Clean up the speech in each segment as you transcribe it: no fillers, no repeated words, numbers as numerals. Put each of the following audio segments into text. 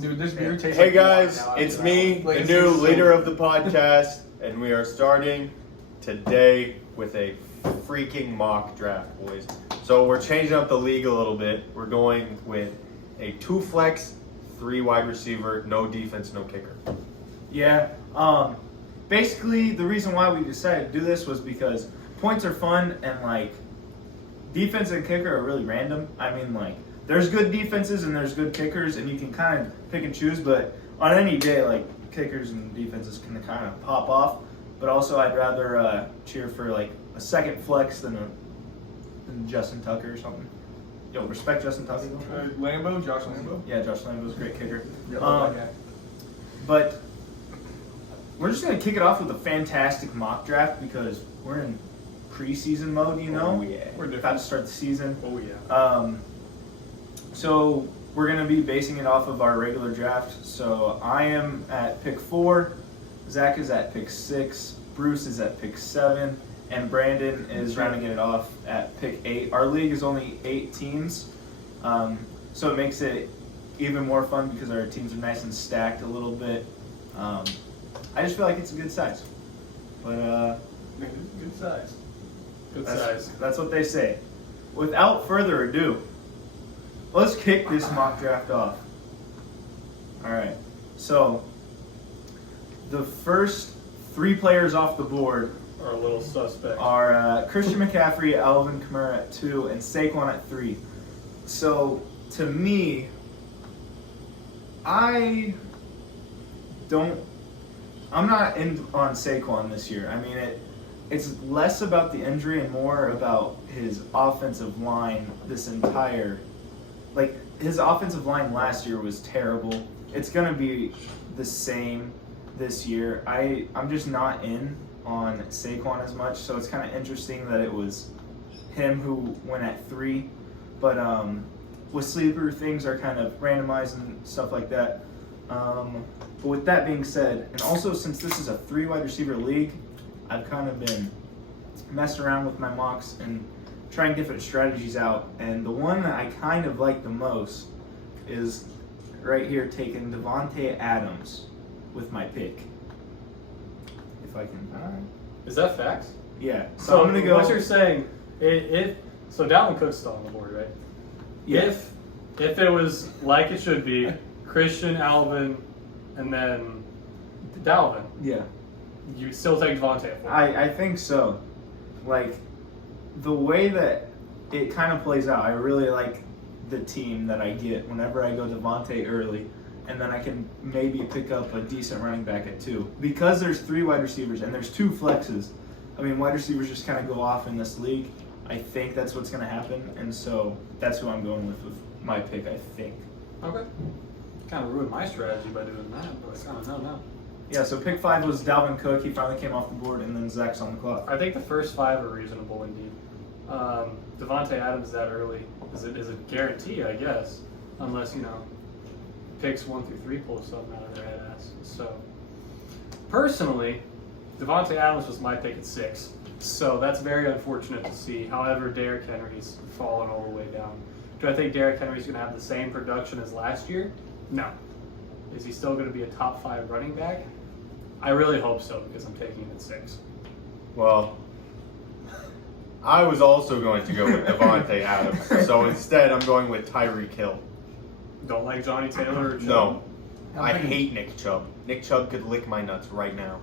Dude, this beer tastes Hey like guys, now it's after me, that one. the new leader of the podcast, and we are starting today with a freaking mock draft, boys. So we're changing up the league a little bit. We're going with a 2 flex, 3 wide receiver, no defense, no kicker. Yeah. Basically, the reason why we decided to do this was because points are fun and, like, defense and kicker are really random. I mean, like, there's good defenses and there's good kickers, and you can kind of pick and choose, but on any day, like, kickers and defenses can kind of pop off. But also, I'd rather cheer for, like, a second flex than Justin Tucker or something. Yo, respect Justin Tucker. Josh Lambo. Yeah, Josh Lambo's a great kicker. Yeah, love that guy. But we're just going to kick it off with a fantastic mock draft because we're in preseason mode, you know? Oh, yeah. We're about to start the season. Oh, yeah. So we're going to be basing it off of our regular draft. So I am at pick 4, Zach is at pick 6, Bruce is at pick 7, and Brandon is rounding it off at pick 8. Our league is only 8 teams, so it makes it even more fun because our teams are nice and stacked a little bit. I just feel like it's a good size. But Good size. Good that's, size. that's what they say. Without further ado, let's kick this mock draft off. All right. So the first 3 players off the board Or a little suspect. are Christian McCaffrey, Alvin Kamara at 2, and Saquon at 3. So to me, I'm not in on Saquon this year. I mean, it's less about the injury and more about his offensive line his offensive line last year was terrible. It's going to be the same this year. I'm just not in on Saquon as much, so it's kind of interesting that it was him who went at 3. But with sleeper, things are kind of randomized and stuff like that. But with that being said, and also since this is a 3 wide receiver league, I've kind of been messing around with my mocks and trying different strategies out. And the one that I kind of like the most is right here, taking Devontae Adams with my pick. If I can. All right. Is that facts? Yeah. So I'm gonna go. What you're saying, so Dalvin Cook's still on the board, right? Yeah. If it was like it should be, Christian, Alvin, and then Dalvin, Yeah. you still take Devontae at 4. I think so. Like, the way that it kind of plays out, I really like the team that I get whenever I go Devontae early, and then I can maybe pick up a decent running back at 2. Because there's 3 wide receivers and there's 2 flexes, I mean, wide receivers just kind of go off in this league. I think that's what's going to happen, and so that's who I'm going with my pick, I think. Okay. Kind of ruined my strategy by doing that, but I kind of know now. Yeah, so pick 5 was Dalvin Cook. He finally came off the board, and then Zach's on the clock. I think the first 5 are reasonable indeed. Devontae Adams that early is a guarantee, I guess, unless, picks 1 through 3 pull something out of their head ass. So, personally, Devontae Adams was my pick at 6. So that's very unfortunate to see. However, Derrick Henry's fallen all the way down. Do I think Derrick Henry's going to have the same production as last year? No. Is he still going to be a top 5 running back? I really hope so because I'm taking him at 6. Well, I was also going to go with Devontae Adams, so instead I'm going with Tyreek Hill. Don't like Johnny Taylor or Chubb? No, I hate Nick Chubb. Nick Chubb could lick my nuts right now.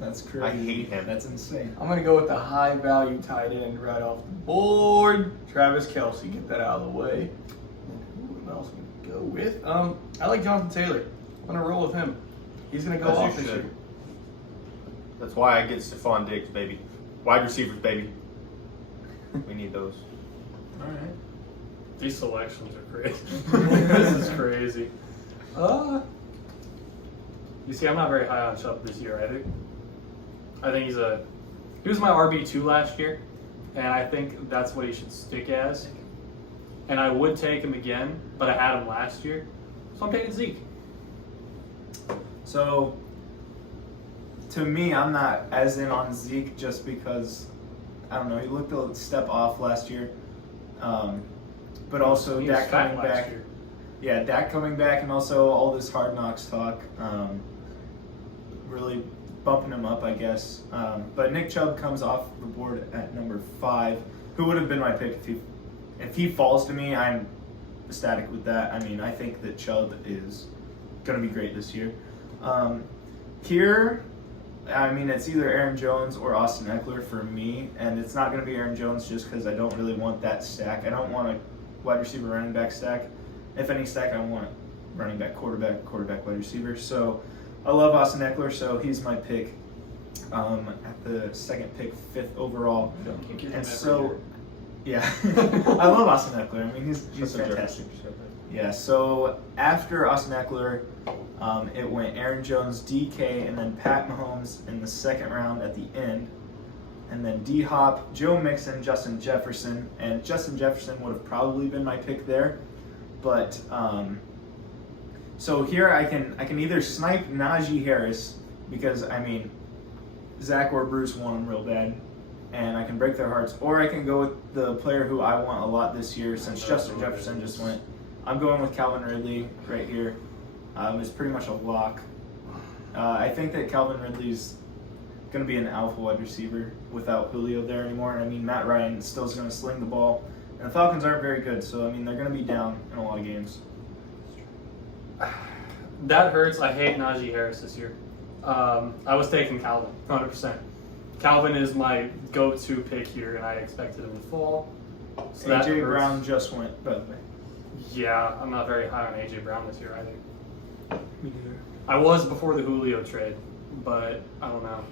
That's crazy. I hate him. That's insane. I'm going to go with the high value tight end right off the board. Travis Kelce, get that out of the way. And who else would go with? I like Jonathan Taylor. I'm going to roll with him. He's going to go As you off this should. year. That's why I get Stephon Diggs, baby. Wide receivers, baby. We need those. All right. These selections are crazy. This is crazy. You see, I'm not very high on Chubb this year. I think he was my RB2 last year, and I think that's what he should stick as. And I would take him again, but I had him last year, so I'm taking Zeke. So, to me, I'm not as in on Zeke just because, I don't know, he looked a step off last year. But also, He was Dak fat coming last back. year. yeah, Dak coming back and also all this Hard Knocks talk, really bumping him up, I guess. But Nick Chubb comes off the board at number 5, who would have been my pick if he falls to me. I'm ecstatic with that. I mean, I think that Chubb is going to be great this year. Here, I mean, it's either Aaron Jones or Austin Eckler for me, and it's not going to be Aaron Jones just because I don't really want that stack. I don't want a wide receiver running back stack. If any stack, I want running back, quarterback, wide receiver. So I love Austin Eckler, so he's my pick at the second pick, 5th overall. And so, yeah, I love Austin Eckler. I mean, he's fantastic. Yeah, so after Austin Eckler, it went Aaron Jones, DK, and then Pat Mahomes in the 2nd round at the end. And then D-Hop, Joe Mixon, Justin Jefferson. And Justin Jefferson would have probably been my pick there. But, so here I can either snipe Najee Harris, because, I mean, Zach or Bruce want him real bad, and I can break their hearts. Or I can go with the player who I want a lot this year, since Justin Jefferson just went. I'm going with Calvin Ridley right here. It's pretty much a lock. I think that Calvin Ridley's going to be an alpha wide receiver without Julio there anymore. I mean, Matt Ryan still is going to sling the ball. And the Falcons aren't very good, so, I mean, they're going to be down in a lot of games. That hurts. I hate Najee Harris this year. I was taking Calvin, 100%. Calvin is my go-to pick here, and I expected him to fall. So A.J. Brown just went, by the way. Yeah, I'm not very high on A.J. Brown this year, I think. Me neither. I was before the Julio trade, but I don't know.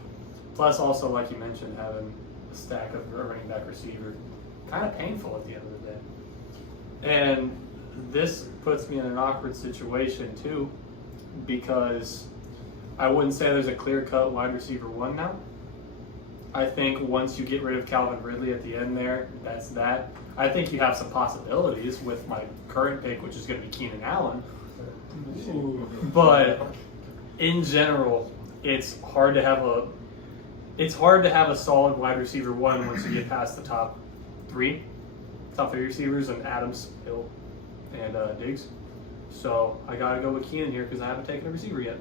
Plus, also, like you mentioned, having a stack of running back receiver, kind of painful at the end of the day. And this puts me in an awkward situation, too, because I wouldn't say there's a clear-cut wide receiver 1 now. I think once you get rid of Calvin Ridley at the end there, that's that. I think you have some possibilities with my current pick, which is going to be Keenan Allen. But in general, it's hard to have a solid wide receiver 1 once you get past the top 3 receivers, and Adams, Hill, and Diggs. So I got to go with Keenan here because I haven't taken a receiver yet.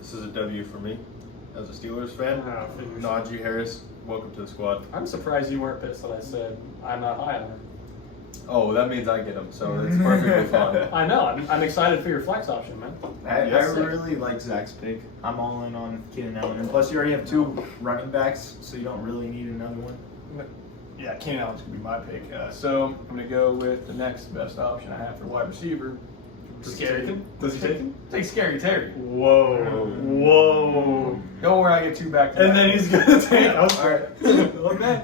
This is a W for me as a Steelers fan. Najee Harris, welcome to the squad. I'm surprised you weren't pissed that I said I'm not high on him. Oh, that means I get him, so it's perfectly fine. I know. I'm excited for your flex option, man. I Yes, sir. really like Zach's pick. I'm all in on Keenan Allen. And plus, you already have 2 running backs, so you don't really need another one. Yeah, Keenan Allen's going to be my pick. So I'm going to go with the next best option I have for wide receiver. Does he take him? Take Scary Terry. Whoa. Don't worry, I get 2 back to And then he's going to take him. Alright. Okay.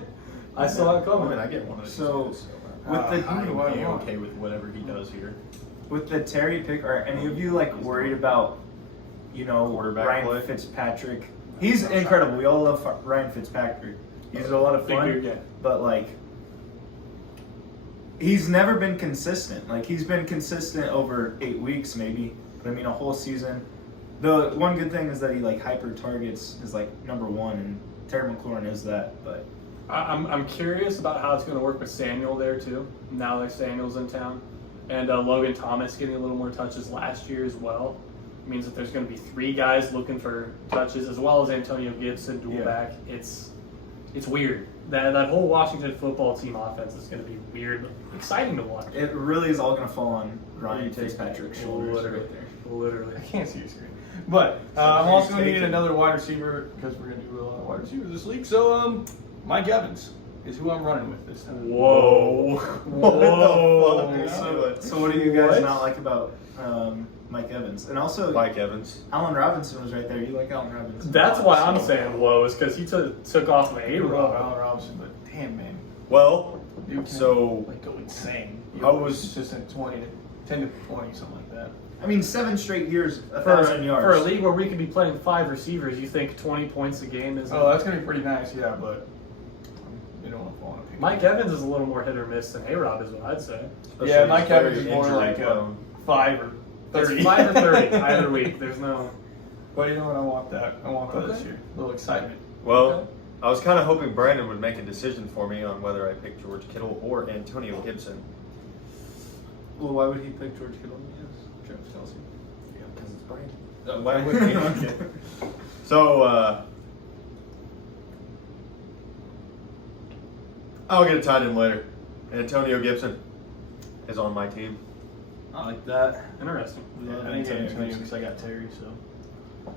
I saw it I mean, coming. I get one of these. So, with with the I'm okay with whatever he does here. with the Terry pick, are any of you like worried about, Quarterback Ryan play? Fitzpatrick? He's incredible. We all love Ryan Fitzpatrick. He's a lot of Big fun, beard guy. but like, he's never been consistent. Like, he's been consistent over 8 weeks, maybe. But I mean, a whole season. The one good thing is that he like hyper targets is like number 1, and Terry McLaurin is that. But I'm curious about how it's going to work with Samuel there, too, now that Samuel's in town. And Logan Thomas getting a little more touches last year as well. It means that there's going to be 3 guys looking for touches, as well as Antonio Gibson, dual back. It's weird. That whole Washington football team offense is going to be weird, but exciting to watch. it really is all going to fall on Ryan Fitzpatrick's shoulders. Literally. Right there. Literally. I can't see your screen. But I'm also going to need another wide receiver because we're going to do a lot of wide receivers this week. So Mike Evans is who I'm running with this time. Whoa. So what do you guys not like about Mike Evans? And also, Mike Evans. Allen Robinson was right there. You like Allen Robinson? That's why I'm saying whoa, is because he took off an I love A-Rob. Allen Robinson, but damn, man. Well, You can, so go insane. how was- consistent 10 to 20, something like that. I mean, 7 straight years, For 1,000 yards. a league where we could be playing 5 receivers, you think 20 points a game is... Oh, that's going to be pretty nice, yeah, but you don't want to fall on a pick. Mike Evans is a little more hit or miss than A-Rob is what I'd say. Yeah, Mike Very Evans is more injury like prone. 5 or 30. It's 5 or 30 either week. There's no... But you know what? I want that. I want that this year. A little excitement. Well, Okay. I was kind of hoping Brandon would make a decision for me on whether I pick George Kittle or Antonio Gibson. Well, why would he pick George Kittle? Yes, Travis Kelce. Yeah, because it's Brian. Why wouldn't he? Okay. So, I'll get a tight end later. Antonio Gibson is on my team. I like that. Interesting. Yeah, I didn't get Antonio because I got Terry, so.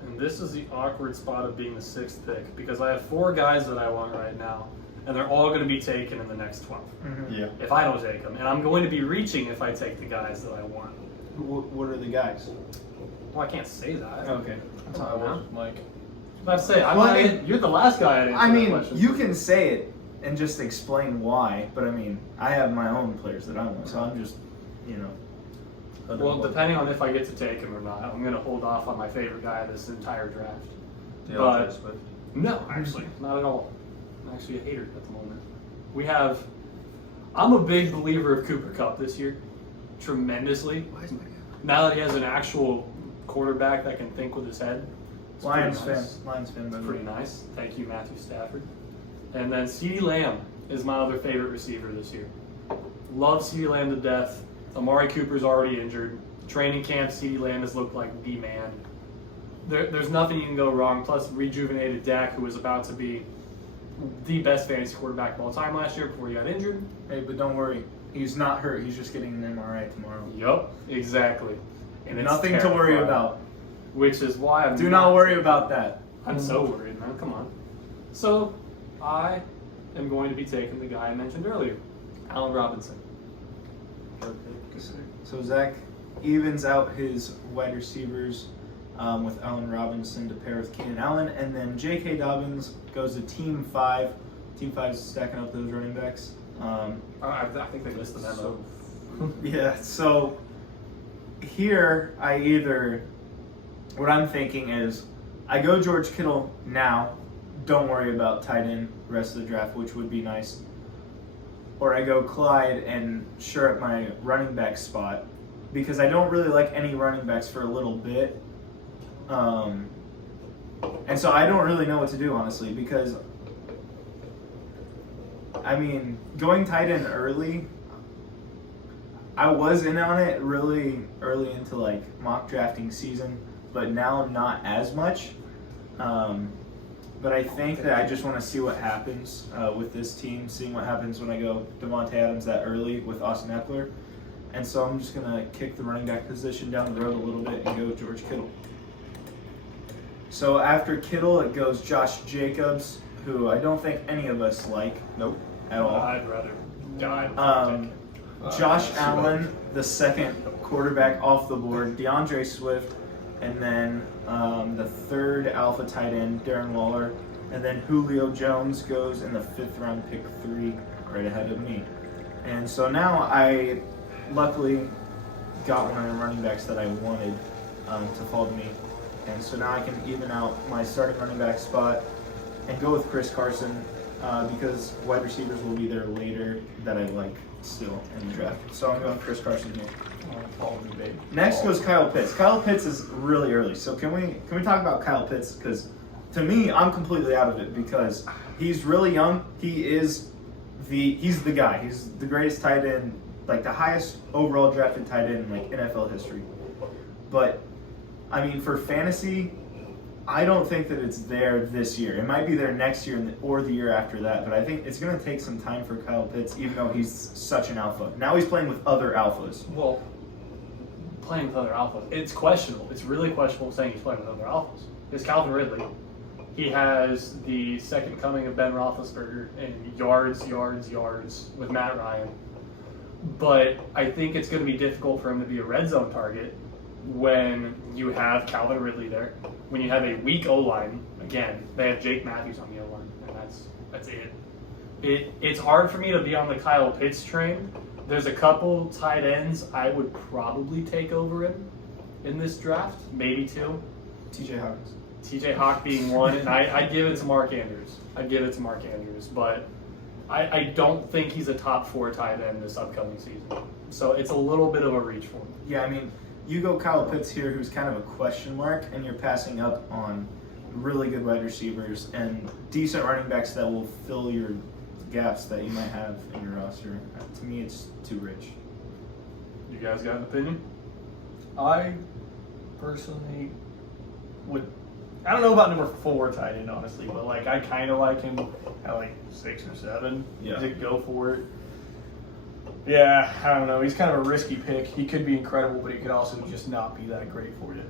And this is the awkward spot of being the 6th pick because I have 4 guys that I want right now, and they're all going to be taken in the next 12. Mm-hmm. Yeah. If I don't take them, and I'm going to be reaching if I take the guys that I want. What are the guys? Well, I can't say that. Okay. That's how I was with Mike. I was about to say, Well, you're the last guy I didn't I answer mean, that question. you can say it and just explain why, but I mean, I have my own players that I want, so I'm just, you know. Well, depending on if I get to take him or not, I'm going to hold off on my favorite guy this entire draft. DeAndre But- Swift. No, actually, not at all. I'm actually a hater at the moment. I'm a big believer of Cooper Kupp this year, tremendously. Now that he has an actual quarterback that can think with his head. It's Lions pretty fan. nice. Lions fan, by It's the pretty way. nice. Thank you, Matthew Stafford. And then CeeDee Lamb is my other favorite receiver this year. Love CeeDee Lamb to death. Amari Cooper's already injured. Training camp, CeeDee Lamb has looked like the man. There's nothing you can go wrong. Plus, rejuvenated Dak, who was about to be the best fantasy quarterback of all time last year before he got injured. Hey, but don't worry. He's not hurt. He's just getting an MRI tomorrow. Yup, exactly. And it's Nothing to worry terrifying, about. Which is why I'm Do not worry about that. I'm so worried, man. Come on. So, I am going to be taking the guy I mentioned earlier, Allen Robinson. So Zach evens out his wide receivers with Allen Robinson to pair with Keenan Allen, and then J.K. Dobbins goes to Team 5. Team 5 is stacking up those running backs. I think they missed the memo. Yeah, so here what I'm thinking is I go George Kittle now, don't worry about tight end the rest of the draft, which would be nice. Or I go Clyde and shore up my running back spot because I don't really like any running backs for a little bit. And so I don't really know what to do, honestly, because I mean, going tight end early, I was in on it really early into like mock drafting season, but now not as much. But I think that I just want to see what happens with this team, seeing what happens when I go Devontae Adams that early with Austin Eckler. And so I'm just going to kick the running back position down the road a little bit and go George Kittle. So after Kittle, it goes Josh Jacobs, who I don't think any of us like. Nope. At all. I'd rather die before take him. Josh Allen, the second quarterback off the board, DeAndre Swift, and then the third alpha tight end, Darren Waller, and then Julio Jones goes in the 5th round, pick 3, right ahead of me. And so now I luckily got one of the running backs that I wanted to fall to me. And so now I can even out my starting running back spot and go with Chris Carson because wide receivers will be there later that I like still in the draft. So I'm going with Chris Carson here. Follow me, babe. Next goes Kyle Pitts. Kyle Pitts is really early. So can we talk about Kyle Pitts? Because to me, I'm completely out of it because he's really young. He's the guy. He's the greatest tight end, like the highest overall drafted tight end in like NFL history. But I mean, for fantasy, I don't think that it's there this year. It might be there next year or the year after that, but I think it's going to take some time for Kyle Pitts, even though he's such an alpha. Now he's playing with other alphas. Well, playing with other alphas, it's questionable. It's really questionable saying he's playing with other alphas. It's Calvin Ridley. He has the second coming of Ben Roethlisberger in yards with Matt Ryan. But I think it's going to be difficult for him to be a red zone target when you have Calvin Ridley there, when you have a weak O-line. Again, they have Jake Matthews on the O-line, and that's it. It's hard for me to be on the Kyle Pitts train. There's a couple tight ends I would probably take over him in this draft, maybe 2. TJ Hawkins. TJ Hawk being one, and I'd give it to Mark Andrews. But I don't think he's a top 4 tight end this upcoming season. So it's a little bit of a reach for him. Yeah, I mean, you go Kyle Pitts here, who's kind of a question mark, and you're passing up on really good wide receivers and decent running backs that will fill your gaps that you might have in your roster. To me, it's too rich. Yeah. You guys got an opinion? I personally would. I don't know about number 4 tight end, honestly, but like I kind of like him at like 6 or 7. Yeah. To go for it. Yeah, I don't know. He's kind of a risky pick. He could be incredible, but he could also just not be that great for you.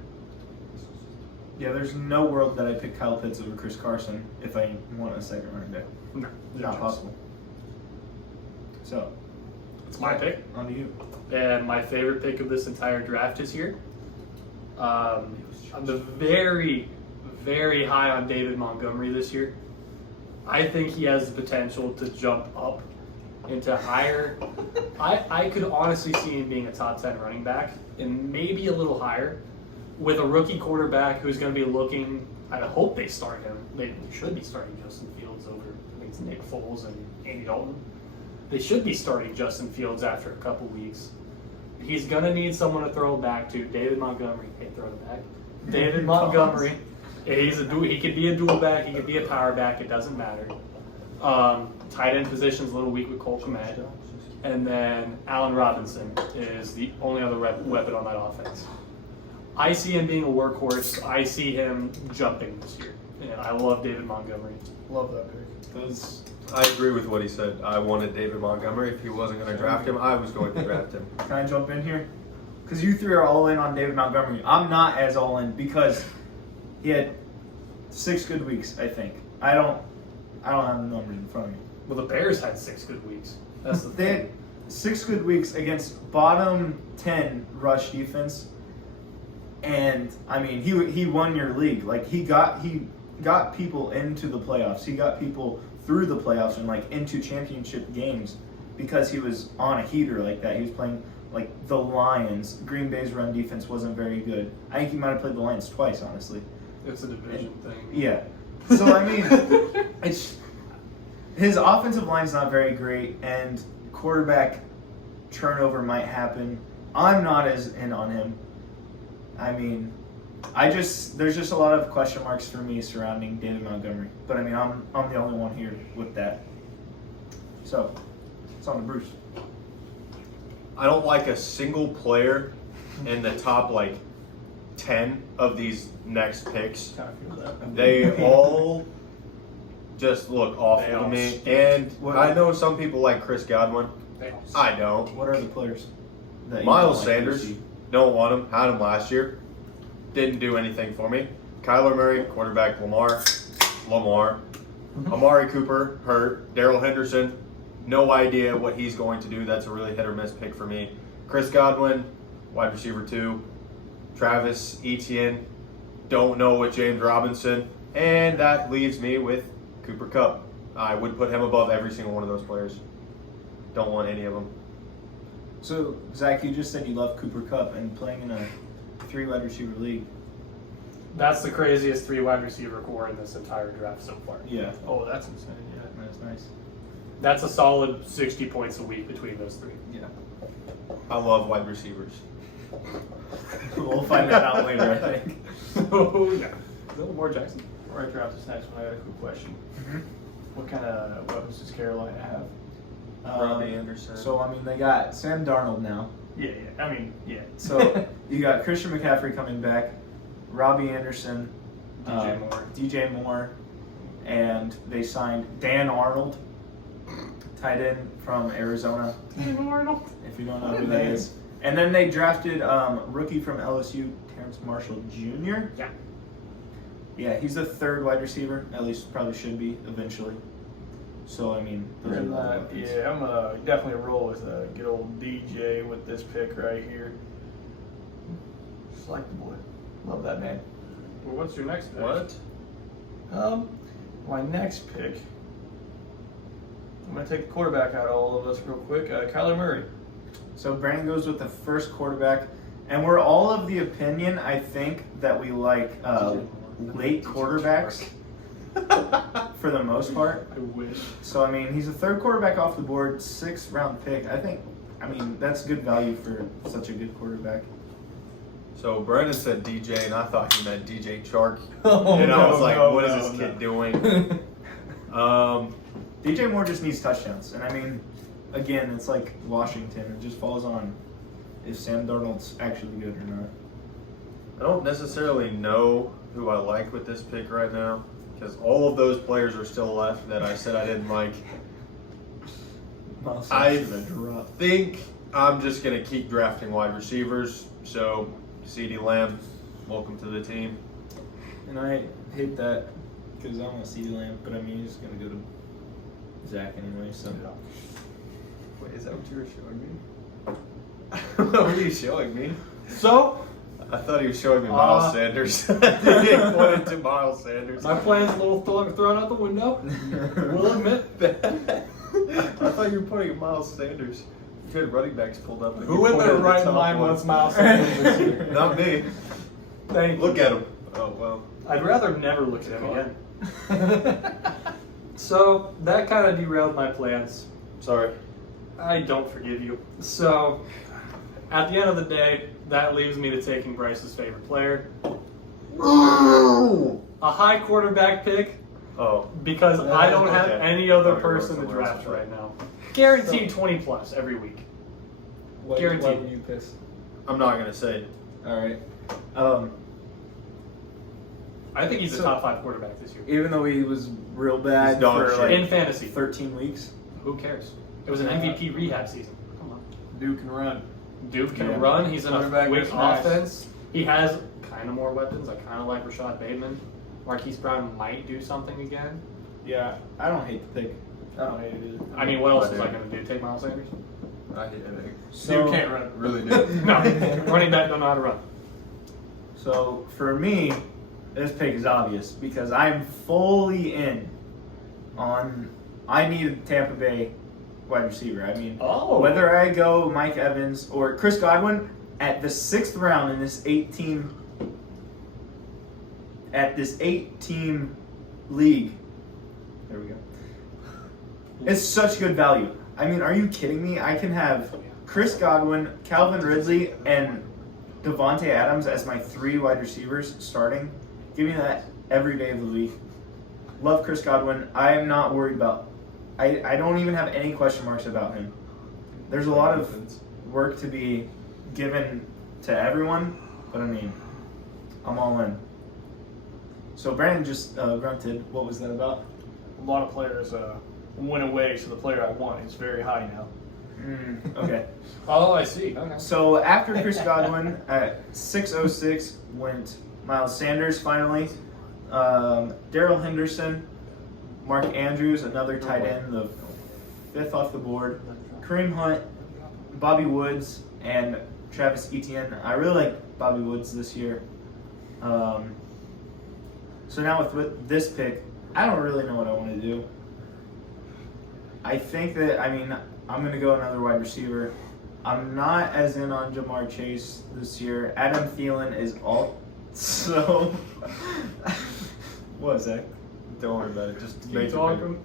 Yeah, there's no world that I pick Kyle Pitts over Chris Carson if I want a second running back. No. Not possible. So, It's my pick. on to you. And my favorite pick of this entire draft is here. I'm very, very high on David Montgomery this year. I think he has the potential to jump up into higher. I could honestly see him being a top 10 running back and maybe a little higher with a rookie quarterback who's going to be looking. I hope they start him. They should be starting Justin Fields over, I think it's Nick Foles and Andy Dalton. They should be starting Justin Fields after a couple weeks. He's going to need someone to throw back to. David Montgomery. Hey, throw it back. David Montgomery. He could be a dual back. He could be a power back. It doesn't matter. Tight end position's a little weak with Cole Kmet. And then Allen Robinson is the only other weapon on that offense. I see him being a workhorse. I see him jumping this year. And I love David Montgomery. Love that pick. I agree with what he said. I wanted David Montgomery. If he wasn't going to draft him, I was going to draft him. Can I jump in here? Because you three are all in on David Montgomery. I'm not as all in because he had 6 good weeks, I think. I don't have the numbers in front of me. Well, the Bears had 6 good weeks. That's the They had thing. 6 good weeks against bottom 10 rush defense, and I mean he won your league. Like he got people into the playoffs. He got people through the playoffs and like into championship games because he was on a heater like that. He was playing like the Lions. Green Bay's run defense wasn't very good. I think he might have played the Lions twice, honestly. It's a division thing. Yeah. So I mean, it's his offensive line's not very great, and quarterback turnover might happen. I'm not as in on him. I mean, there's just a lot of question marks for me surrounding David Montgomery. But I mean, I'm the only one here with that. So, it's on to Bruce. I don't like a single player in the top 10 of these next picks. Kind of feel that. They all just look awful They to all me. stink. And What- I know some people like Chris Godwin. I don't. What are the players? That you Miles don't like to Sanders, see? don't want him. Had him last year. Didn't do anything for me. Kyler Murray, quarterback, Lamar. Amari Cooper, hurt. Darrell Henderson, no idea what he's going to do. That's a really hit or miss pick for me. Chris Godwin, wide receiver 2. Travis Etienne, don't know with James Robinson. And that leaves me with Cooper Kupp. I would put him above every single one of those players. Don't want any of them. So, Zach, you just said you love Cooper Kupp and playing in a 3 wide receiver league. That's the craziest 3 wide receiver core in this entire draft so far. Yeah, Oh, that's insane. Yeah. that's nice. That's a solid 60 points a week between those 3. Yeah. I love wide receivers. We'll find that out later, I think. Oh, yeah. A little more Jackson. Before I draft this next one, I got a quick question. Mm-hmm. What kind of weapons does Carolina have? Robbie Anderson. So, I mean, they got Sam Darnold now. Yeah. I mean, yeah. So, you got Christian McCaffrey coming back, Robbie Anderson, DJ Moore, and they signed Dan Arnold, tight end from Arizona, Dan Arnold. if you don't know who that is. And then they drafted rookie from LSU, Terrence Marshall Jr. Yeah. Yeah, he's the 3rd wide receiver, at least probably should be eventually. So, I mean, those are And, the weapons. yeah, I'm definitely roll with good old DJ with this pick right here. Just like the boy. Love that man. Well, what's your next pick? What? My next pick. I'm gonna take the quarterback out of all of us real quick. Kyler Murray. So Brandon goes with the first quarterback, and we're all of the opinion, I think, that we like late quarterbacks for the most part. I wish. So, I mean, he's a 3rd quarterback off the board, 6th round pick. I mean, that's good value for such a good quarterback. So Brandon said DJ, and I thought he meant DJ Chark. Oh, And I was like, no, what is no, this no. kid doing? DJ Moore just needs touchdowns. And, I mean, again, it's like Washington. It just falls on if Sam Darnold's actually good or not. I don't necessarily know who I like with this pick right now because all of those players are still left that I said I didn't like. I think I'm just going to keep drafting wide receivers. So, CeeDee Lamb, welcome to the team. And I hate that because I want to see Lamb, but I mean, he's going to go to Zach anyway, so. Wait, is that what you were showing me? What were you showing me? So, I thought he was showing me Miles Sanders. He pointed to Miles Sanders. my plan's a little thrown out the window. We'll admit. I thought you were putting Miles Sanders. You had running backs pulled up. Who in their right mind wants Miles Sanders this year? Not me. Thank you. Look at him. Oh, well. I'd rather never look at him again. So, that kind of derailed my plans. Sorry. I don't forgive you. So, at the end of the day, that leaves me to taking Bryce's favorite player. A high quarterback pick Oh. because I don't have Okay. any other Thought you were person to somewhere else draft with right that. now. Guaranteed 20 plus every week. Guaranteed. Why would you piss? I'm not going to say. All right. I think he's a So- top 5 quarterback this year. Even though he was real bad He's dog for shit. like In fantasy. 13 weeks. Who cares? It was an MVP rehab season. Come on. Duke can run. Dude can Yeah. run. He's in a Quarterback quick is nice. offense. He has kind of more weapons. I kind of like Rashad Bateman. Marquise Brown might do something again. Yeah, I don't hate the pick. I don't hate it either. I mean, what else I is do. I going to do? Take Miles Sanders? I hate it. So, Duke can't run. Really do. No. Running back don't know how to run. So for me, this pick is obvious because I'm fully in on. I need a Tampa Bay wide receiver. I mean, Oh. whether I go Mike Evans or Chris Godwin at the 6th round in this 8-team league. There we go. It's such good value. I mean, are you kidding me? I can have Chris Godwin, Calvin Ridley, and Devontae Adams as my 3 wide receivers starting. Give me that every day of the week. Love Chris Godwin. I am not worried about. I don't even have any question marks about him. There's a lot of work to be given to everyone, but I mean, I'm all in. So Brandon just grunted. What was that about? A lot of players went away, so the player I want is very high now. Okay. Oh, I see. Okay. So after Chris Godwin at 606 went Miles Sanders finally, Darrell Henderson, Mark Andrews, another tight end, the 5th off the board, Kareem Hunt, Bobby Woods, and Travis Etienne. I really like Bobby Woods this year. So now with this pick, I don't really know what I want to do. I think that, I mean, I'm going to go another wide receiver. I'm not as in on Jamar Chase this year. Adam Thielen is all. So. What is that? Don't worry about it. Just Keep make it talking.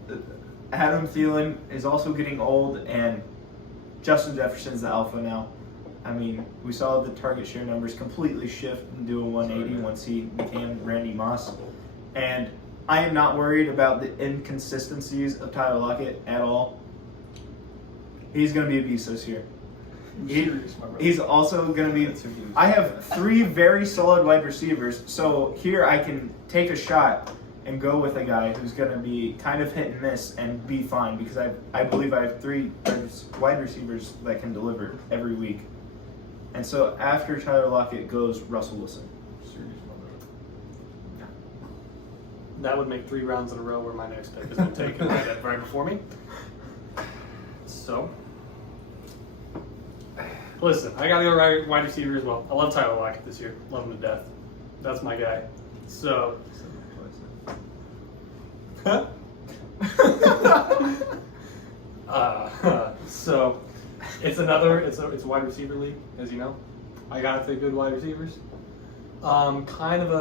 Adam Thielen is also getting old, and Justin Jefferson's the alpha now. I mean, we saw the target share numbers completely shift and do a 180 once he became Randy Moss. And I am not worried about the inconsistencies of Tyler Lockett at all. He's going to be a beast this year. He's also going to be. I have 3 very solid wide receivers, so here I can take a shot and go with a guy who's going to be kind of hit and miss and be fine because I believe I have 3 wide receivers that can deliver every week. And so after Tyler Lockett goes Russell Wilson. That would make 3 rounds in a row where my next pick has been taken right before me. So, listen, I got to go wide receiver as well. I love Tyler Lockett this year. Love him to death. That's my guy. So, so it's a wide receiver league, as you know. I got to take good wide receivers. Kind of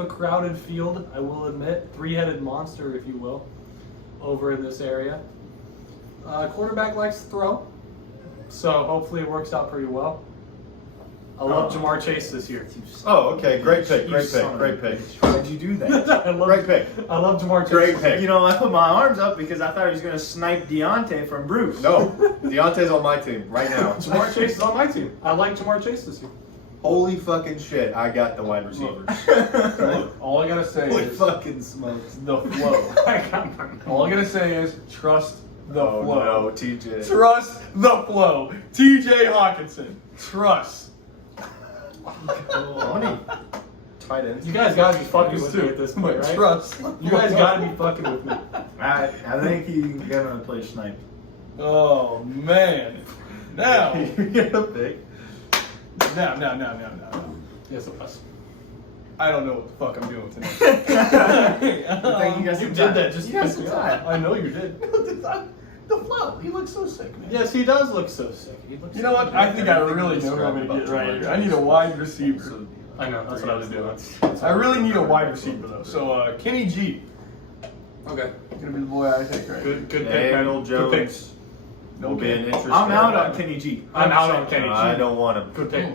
a crowded field, I will admit. 3-headed monster, if you will, over in this area. Quarterback likes to throw, so hopefully it works out pretty well. I love Jamar Chase this year. Oh, okay. Great pick. You Great son pick. of Great a pick. bitch. Why'd you do that? I love, Great pick. I love Jamar Chase. Great pick. You know, I put my arms up because I thought he was going to snipe Deontay from Bruce. No, Deontay's on my team right now. Jamar Chase is on my team. I like Jamar Chase this year. Holy fucking shit! I got the wide receivers. Look, all I gotta say Holy is fucking smokes. the flow. I got my All I gotta say is trust the Oh flow. no, TJ. Trust the flow. TJ Hawkinson. Trust. How many tight ends? You guys gotta be fucking with me at this point, But right? trust. You guys gotta be fucking with me. I think he's going to play snipe. Oh man. Now. You get a pick. Now. Yes, it was. I don't know what the fuck I'm doing tonight. you got You some did time. that just You to got piss some me time. off. I know you did. The flow. He looks so sick, man. Yes, he does look so sick. He looks You know what? I think I really know who I'm gonna get right here. I need a wide receiver. I know, that's what I was doing. I really need a wide receiver though. So Kenny G. Okay. Gonna be the boy I take right. Good pick, Daniel man. Good pick. Jones will be an interesting. I'm out on Kenny G. I'm out on Kenny G. I don't want him. Good pick.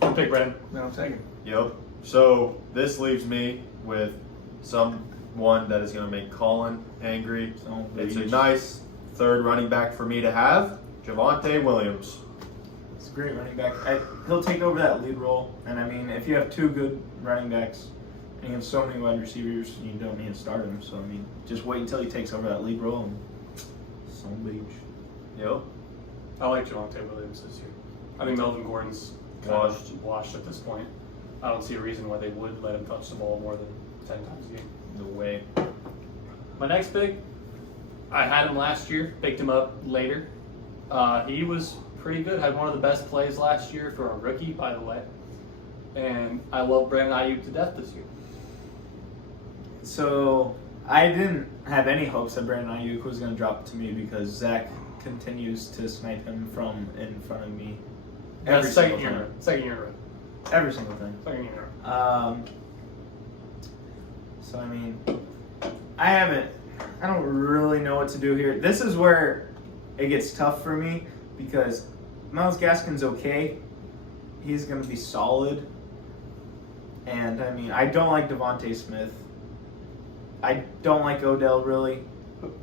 Good pick, Brandon. No, I'm taking. Yep. So this leaves me with someone that is going to make Colin angry. So, It's a nice third running back for me to have, Javonte Williams. It's a great running back. He'll take over that lead role. And I mean, if you have two good running backs and you have so many wide receivers, you don't need to start him. So I mean, just wait until he takes over that lead role and some beach. Yep. I like Javonte Williams this year. I think Melvin Gordon's kind of washed at this point. I don't see a reason why they would let him touch the ball more than 10 times a game. No way. My next pick, I had him last year, picked him up later. He was pretty good, had one of the best plays last year for a rookie, by the way. And I love Brandon Ayuk to death this year. So I didn't have any hopes that Brandon Ayuk was going to drop to me because Zach continues to snipe him from in front of me That's second single year in a time. row. Second year in a row. Every single time. Second year in a row. So I mean, I don't really know what to do here. This is where it gets tough for me because Myles Gaskin's okay. He's going to be solid. And I mean, I don't like Devontae Smith. I don't like Odell really.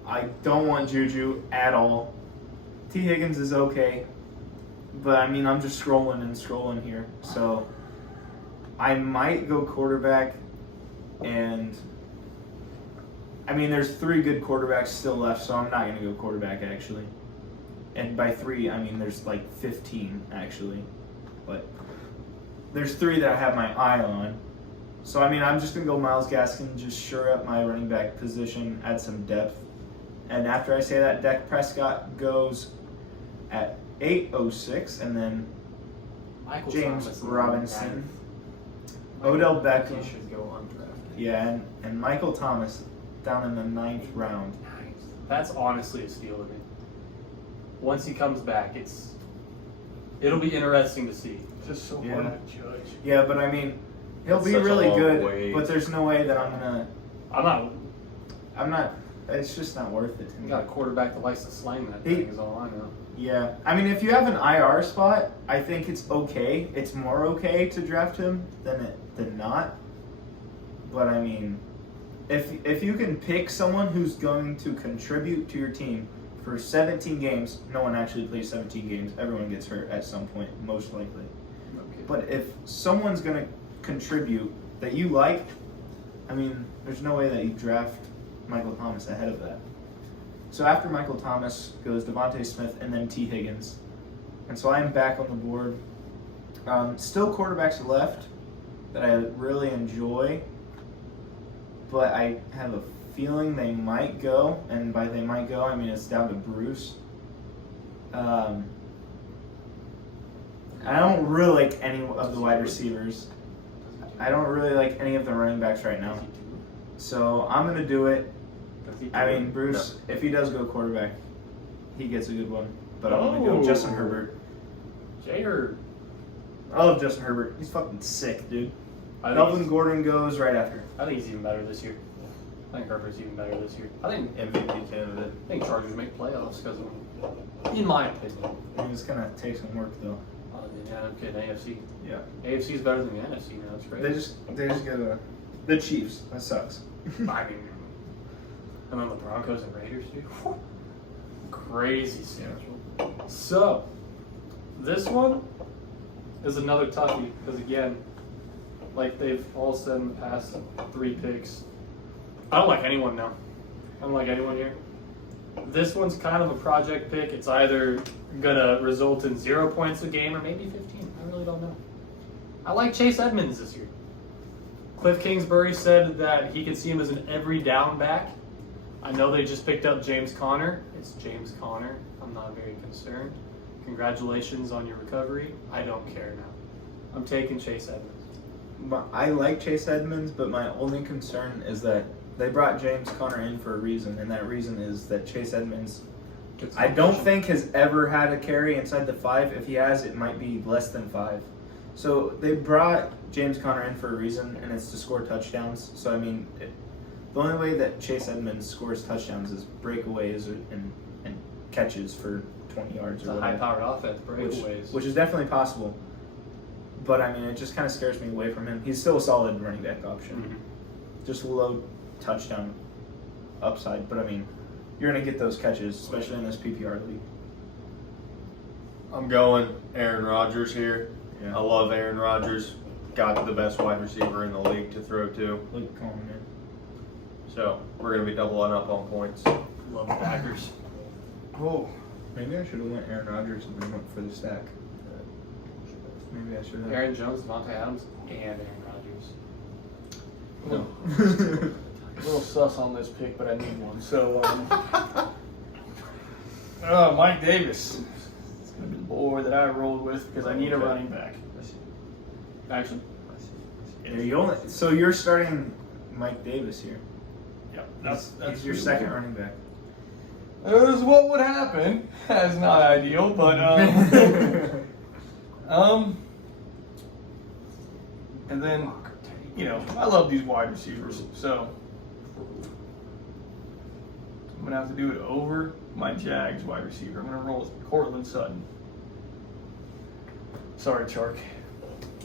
I don't want Juju at all. T. Higgins is okay. But I mean, I'm just scrolling here. So I might go quarterback. And I mean, there's 3 good quarterbacks still left, so I'm not going to go quarterback actually. And by 3, I mean there's like 15 actually. But there's 3 that I have my eye on. So I mean, I'm just going to go Myles Gaskin, just shore up my running back position, add some depth. And after I say that, Dak Prescott goes at 8:06, and then Michael James Thomas Robinson, Michael Odell Thomas Beckham. should go undrafted. Yeah, and Michael Thomas down in the 9th round. That's honestly a steal to me. Once he comes back, it'll be interesting to see. Just so Yeah. hard to judge. Yeah, but I mean, he'll That's be such a really long good, wait. but there's no way that I'm not. it's just not worth it to You me. got a quarterback that likes to slang that He- thing. Is all I know. Yeah, I mean, if you have an IR spot, I think it's okay. It's more okay to draft him than not. But I mean, if you can pick someone who's going to contribute to your team for 17 games, no one actually plays 17 games. Everyone gets hurt at some point, most likely. Okay. But if someone's going to contribute that you like, I mean, there's no way that you draft Michael Thomas ahead of that. So after Michael Thomas goes Devontae Smith and then T. Higgins. And so I'm back on the board. Still quarterbacks left that I really enjoy, but I have a feeling they might go, and by they might go, I mean it's down to Bruce. I don't really like any of the wide receivers. I don't really like any of the running backs right now. So I'm going to do it. I mean, Bruce, if he does go quarterback, he gets a good one. But I'm going to go Justin Herbert. J-Herb. I love Justin Herbert. He's fucking sick, dude. I Melvin think Gordon goes right after. he's even better this year. I think Herbert's even better this year. I think MVP candidate. Chargers make playoffs because of him. In my opinion. It's going to take some work, though. Yeah, no kidding. AFC. Yeah. AFC is better than the NFC now. It's great. They just get the Chiefs. That sucks. I mean, and then the Broncos and Raiders, dude. Whew. Crazy schedule. So, this one is another toughie because again, like they've all said in the past 3 picks, I don't like anyone now. I don't like anyone here. This one's kind of a project pick. It's either gonna result in 0 points a game or maybe 15. I really don't know. I like Chase Edmonds this year. Cliff Kingsbury said that he could see him as an every down back. I know they just picked up James Conner. It's James Conner. I'm not very concerned. Congratulations on your recovery. I don't care now. I'm taking Chase Edmonds. I like Chase Edmonds, but my only concern is that they brought James Conner in for a reason, and that reason is that Chase Edmonds, I don't think has ever had a carry inside the 5. If he has, it might be less than 5. So they brought James Conner in for a reason, and it's to score touchdowns. So I mean, the only way that Chase Edmonds scores touchdowns is breakaways and catches for 20 yards It's or a whatever. high-powered offense, breakaways. Which is definitely possible. But I mean, it just kind of scares me away from him. He's still a solid running back option. Mhm. Just low touchdown upside. But I mean, you're going to get those catches, especially in this PPR league. I'm going Aaron Rodgers here. Yeah. I love Aaron Rodgers. Got the best wide receiver in the league to throw to. Luke Coleman. So we're going to be doubling up on points. Love the Packers. Oh, Maybe I should have went Aaron Rodgers and then went for the stack. Maybe I should have. Aaron Jones, Devontae Adams, and Aaron Rodgers. No. a little sus on this pick, but I need one. So, Mike Davis. It's going to be the boy that I rolled with because I need a running back. Actually, So you're starting Mike Davis here. Yep, He's your second running back. That is what would happen. That's not ideal, but and then I love these wide receivers, so I'm gonna have to do it over my Jags wide receiver. I'm gonna roll with Cortland Sutton. Sorry, Chark.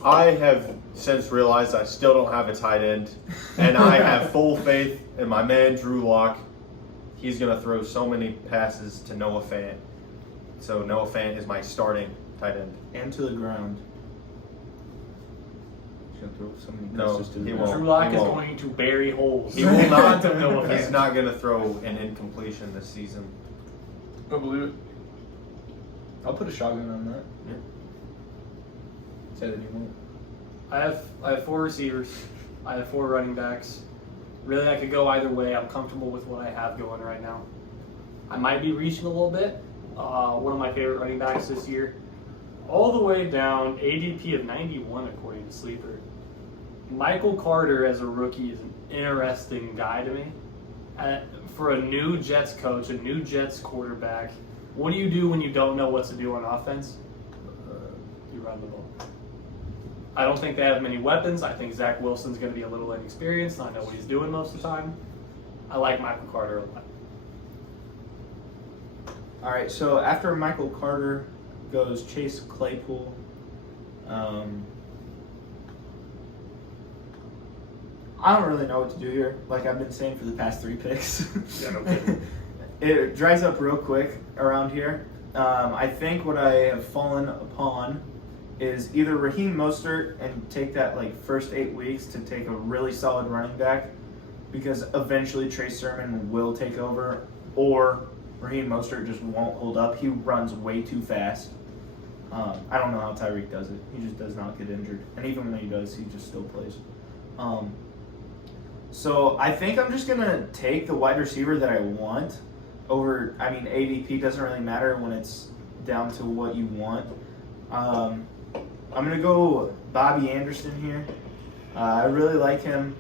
I have since realized I still don't have a tight end, and I have full faith in my man Drew Lock. He's going to throw so many passes to Noah Fant. So Noah Fant is my starting tight end. And to the ground. He's going to throw so many No, passes to the he ground. won't. Drew Lock He is won't. going to bury holes. He will not. Noah He's Fant. not going to throw an incompletion this season. I believe it. I'll put a shotgun on that. Yeah. Say that you won't. I have 4 receivers. I have 4 running backs. Really, I could go either way. I'm comfortable with what I have going right now. I might be reaching a little bit. One of my favorite running backs this year. All the way down, ADP of 91 according to Sleeper. Michael Carter as a rookie is an interesting guy to me. For a new Jets coach, a new Jets quarterback, what do you do when you don't know what to do on offense? You run the ball. I don't think they have many weapons. I think Zach Wilson's going to be a little inexperienced, not know what he's doing most of the time. I like Michael Carter a lot. All right, so after Michael Carter goes Chase Claypool. I don't really know what to do here. Like I've been saying for the past 3 picks. Yeah, no kidding. It dries up real quick around here. I think what I have fallen upon is either Raheem Mostert and take that first 8 weeks to take a really solid running back because eventually Trey Sermon will take over, or Raheem Mostert just won't hold up. He runs way too fast. I don't know how Tyreek does it. He just does not get injured. And even when he does, he just still plays. So I think I'm just going to take the wide receiver that I want over, ADP doesn't really matter when it's down to what you want. I'm going to go Bobby Anderson here. I really like him.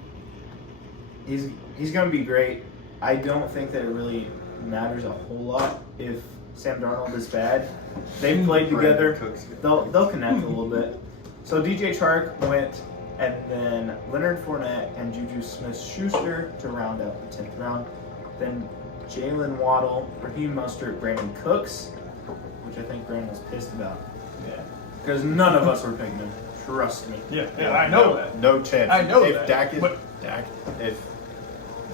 He's going to be great. I don't think that it really matters a whole lot if Sam Darnold is bad. They've played together. They'll connect a little bit. So DJ Chark went, and then Leonard Fournette and Juju Smith-Schuster to round out the 10th round. Then Jalen Waddle, Raheem Mostert, Brandon Cooks, which I think Brandon was pissed about. Yeah. Because none of us were picking him. Trust me. Yeah, I know that. No chance. I know if that, Dak is, but- if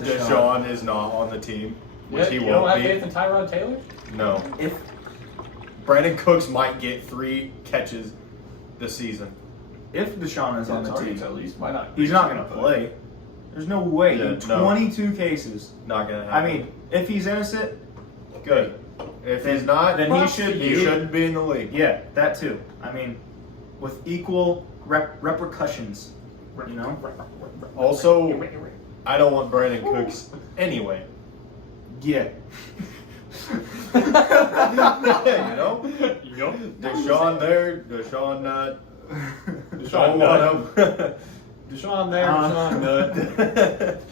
Deshaun. Deshaun is not on the team, which he You don't won't have faith be. in Tyrod Taylor? No. If Brandon Cooks might get 3 catches this season. Deshaun is on the Targets team, at least. Why not? he's not going to play. There's no way. Yeah, In no. 22 cases. Not gonna happen. I mean, if he's innocent, good. If Then- he's not, then he should he be. shouldn't be in the league. yeah, that too. I mean, with equal repercussions, you know? Also, I don't want Brandon Cooks anyway. Yeah. Yeah, you know? Yup. Deshaun there, Deshaun not. Deshaun Don't want him. Deshaun there, Deshaun nut.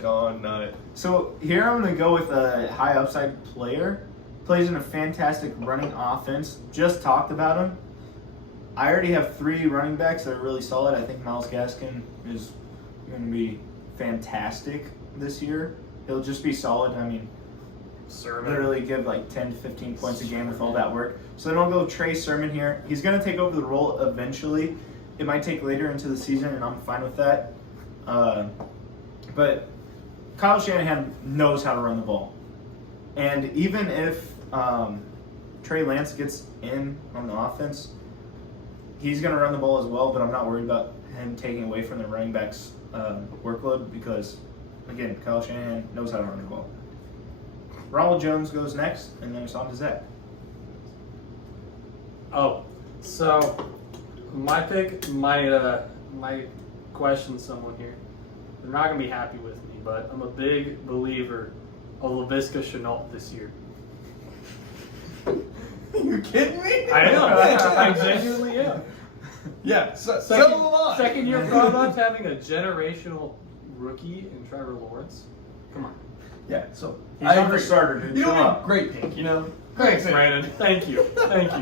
Deshaun not. So here I'm going to go with a high upside player. Plays in a fantastic running offense. Just talked about him. I already have 3 running backs that are really solid. I think Myles Gaskin is going to be fantastic this year. He'll just be solid. I mean, Sermon. literally give like 10 to 15 points a game with all that work. So then I'll go Trey Sermon here. He's going to take over the role eventually. It might take later into the season, and I'm fine with that. But Kyle Shanahan knows how to run the ball. And even if Trey Lance gets in on the offense, he's going to run the ball as well, but I'm not worried about him taking away from the running back's workload because, again, Kyle Shanahan knows how to run the ball. Ronald Jones goes next, and then it's on to Zach. Oh, so my pick might question someone here. They're not gonna be happy with me, but I'm a big believer of LaVisca Chenault this year. You kidding me? I am. I genuinely am. Yeah, so Second, am I. second year product having a generational rookie in Trevor Lawrence. Come on. Yeah, so He's I not agree. the starter, dude. You Come know, on. great pick. You know, Thanks, Brandon. Thank you. Thank you.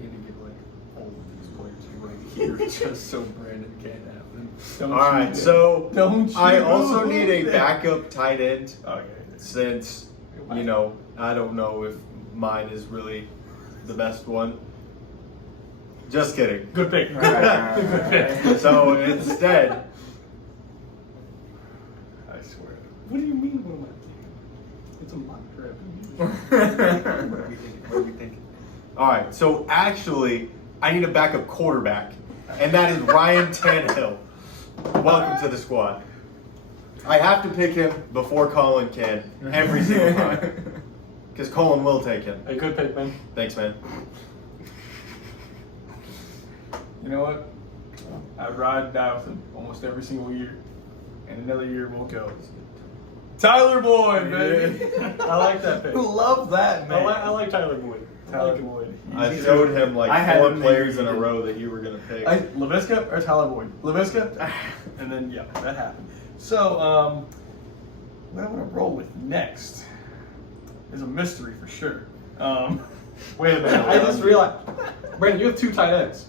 Need to get like all of these players right here, just so Brandon can't have them. Don't All you right, dare. so Don't you I also need a dare. backup tight end Okay. since, you know, I don't know if mine is really the best one. Just kidding. Good pick. Good pick. So instead, I swear. What do you mean? What am I thinking? It's a mock draft. what are we thinking? All right, so actually, I need a backup quarterback, and that is Ryan Tannehill. Welcome to the squad. I have to pick him before Colin can every single time, because Colin will take him. A good pick, man. Thanks, man. You know what? I ride and die with him almost every single year, and another year will go. Tyler Boyd, baby. I like that pick. Love that, man. I like Tyler Boyd. Tyler Boyd. I showed him I like had 4 him players maybe in a even- row that you were gonna pick. LaVisca or Tyler Boyd? LaVisca, and then yeah, that happened. So, what I'm gonna roll with next is a mystery for sure. Wait a minute. I just realized, Brandon, you have 2 tight ends.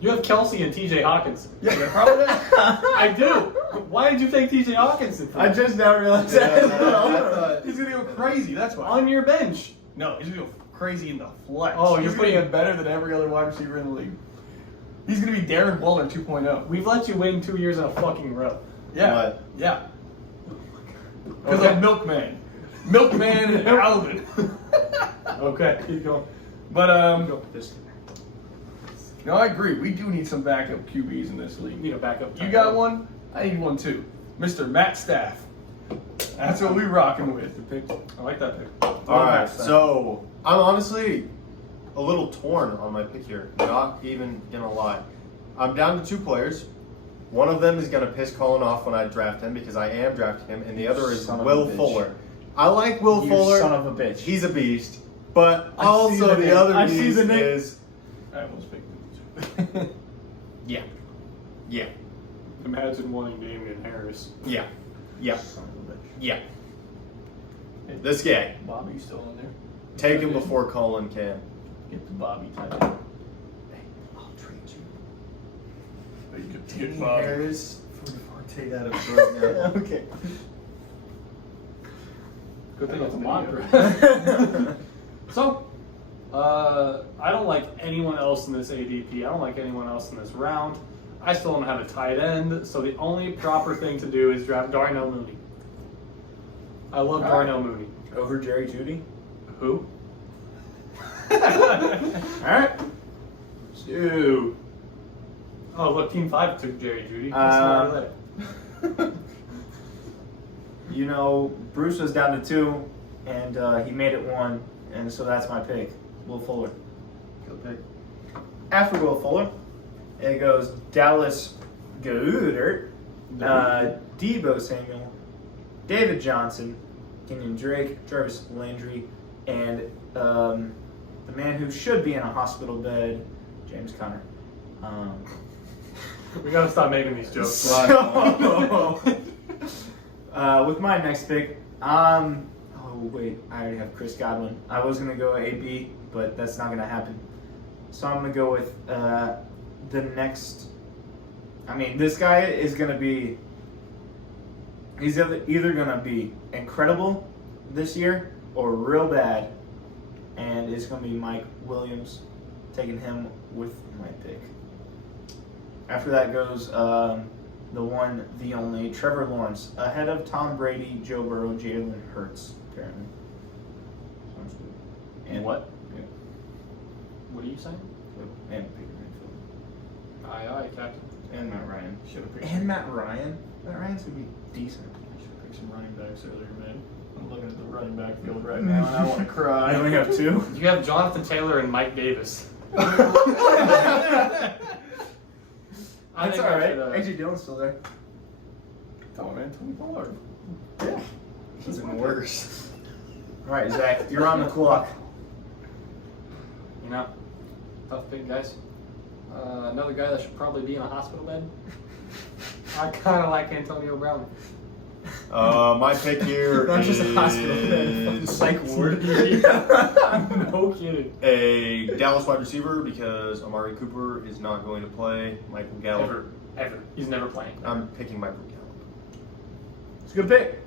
You have Kelsey and TJ Hawkinson. Yeah, you probably. I do. Why did you take TJ Hawkinson? I just now realized Yeah, that. I thought- He's gonna go crazy. That's why. On your bench. No, he's gonna go crazy in the flex. Oh, he's you're gonna putting get better than every other wide receiver in the league. He's gonna be Darren Waller 2.0. We've let you win 2 years in a fucking row. Yeah, What? yeah. Because Okay. I'm Milkman, Milkman and Alvin. Okay, keep going. But Go. This. no, I agree. We do need some backup QBs in this You league. need a backup. You got one? I need one too. Mr. Matt Staff. That's what we rocking with. Good pick. I like that pick. All right, so I'm honestly a little torn on my pick here. Not even gonna lie. I'm down to 2 players. One of them is gonna piss Colin off when I draft him because I am drafting him, and the other is Son of a Will bitch. Fuller. I like Will You Fuller. son of a bitch. He's a beast, but I see also the the name. other I see beast the name. is I almost picked him. yeah, yeah, Imagine wanting Damian Harris. yeah, yeah, Son of a bitch. yeah. This guy. Bobby's still in there. Take him before Colin can. Get the Bobby tight end. I'll trade you. But you could get Bobby. Harris for Devontae Adams right now. Okay. Good thing it's a There mock you draft. So, I don't like anyone else in this ADP. I don't like anyone else in this round. I still don't have a tight end, so the only proper thing to do is draft Darnell Mooney. I love Darnell Mooney. Over Jerry Jeudy. Who? All right. 2. Oh, look, Team 5 took Jerry Jeudy. You know, Bruce was down to 2, and he made it 1, and so that's my pick, Will Fuller. Good pick. After Will Fuller, it goes Dallas Goedert, Debo Samuel, David Johnson, Kenyon Drake, Jarvis Landry, and the man who should be in a hospital bed, James Conner. We gotta stop making these jokes. So, with my next pick, oh wait, I already have Chris Godwin. I was gonna go AB, but that's not gonna happen. So I'm gonna go with the next. I mean, this guy is gonna be. He's either gonna be incredible this year or real bad, and it's gonna be Mike Williams. Taking him with my pick. After that goes the one, the only, Trevor Lawrence, ahead of Tom Brady, Joe Burrow, Jalen Hurts, apparently. Sounds good. And What? Yeah. What are you saying? And Baker Mayfield. Aye, aye, Captain. And Matt Ryan. Should have picked. And Matt Ryan. Matt Ryan's gonna be decent. Should have picked some running backs earlier, man. I'm looking at the running back field right now, and I want to cry. I only have 2. You have Jonathan Taylor and Mike Davis. I That's think all I right. should, AJ Dillon's still there. Come on, man, 24. Yeah. He's even worse. All right, Zach, you're on the clock. You know, tough pick, guys. Another guy that should probably be in a hospital bed. I kind of like Antonio Brown. My pick here Not just a hospital bed, a fucking is psych ward. No kidding. a Dallas wide receiver because Amari Cooper is not going to play. Michael Gallup. Ever. He's never playing. I'm picking Michael Gallup. It's a good pick.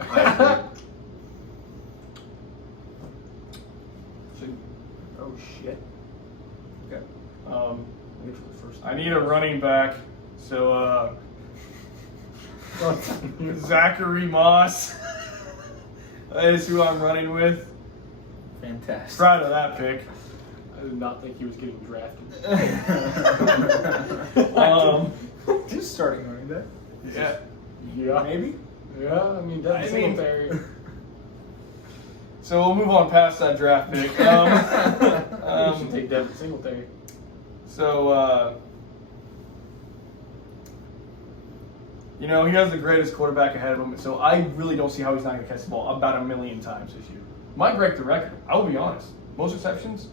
I agree. Oh shit. Okay. Wait for the first. I need a running back, so Zachary Moss. That is who I'm running with. Fantastic. Proud of that pick. I did not think he was getting drafted. Just starting running back. Yeah. Yeah. Maybe. Yeah, I mean, Devin Singletary. So we'll move on past that draft pick. You should take Devin Singletary. So, you know, he has the greatest quarterback ahead of him, so I really don't see how he's not going to catch the ball about 1,000,000 times this year. Might break the record. I will be honest. Most receptions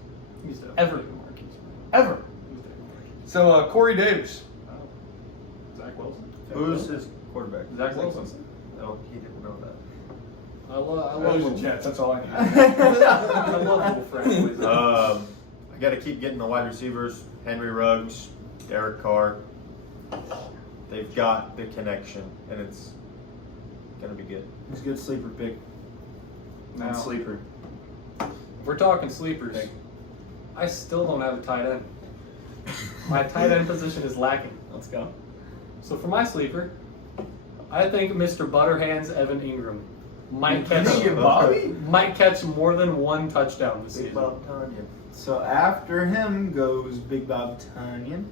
He's the Ever. Marquise. ever. He's the Marquise. So, Corey Davis. Oh. Zach Wilson. Who's his quarterback? Zach Wilson. No, he didn't know that. I love Those are little Jets. That's all I need. I love little friends. I got to keep getting the wide receivers. Henry Ruggs, Derek Carr. They've got the connection, and it's going to be good. It's a good sleeper pick. Now, Sleeper. we're talking sleepers. I still don't have a tight end. My tight end position is lacking. Let's go. So for my sleeper, I think Mr. Butterhands Evan Ingram might catch might catch more than one touchdown this season. So after him goes Big Bob Tunyon.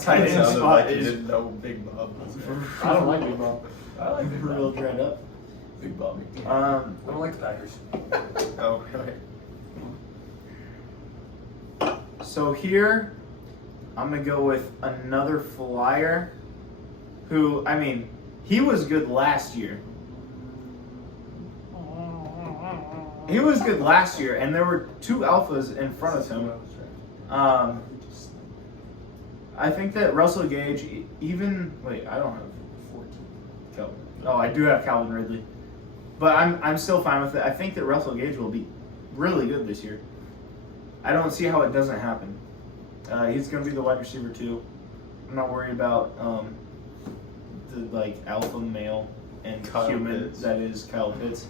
Tight end spot you is didn't know Big Bob was there. I don't like Big Bob. I like Big real Bob. dread up. Big Bobby. I don't like the Packers. Oh, really? So here, I'm gonna go with another flyer. Who, I mean, he was good last year. He was good last year, and there were 2 alphas in front of him. I think that Russell Gage, wait, I don't have 14. Calvin. Oh, I do have Calvin Ridley, but I'm still fine with it. I think that Russell Gage will be really good this year. I don't see how it doesn't happen. He's going to be the wide receiver too. I'm not worried about the alpha male and Kyle human Pitts. that is Kyle Pitts.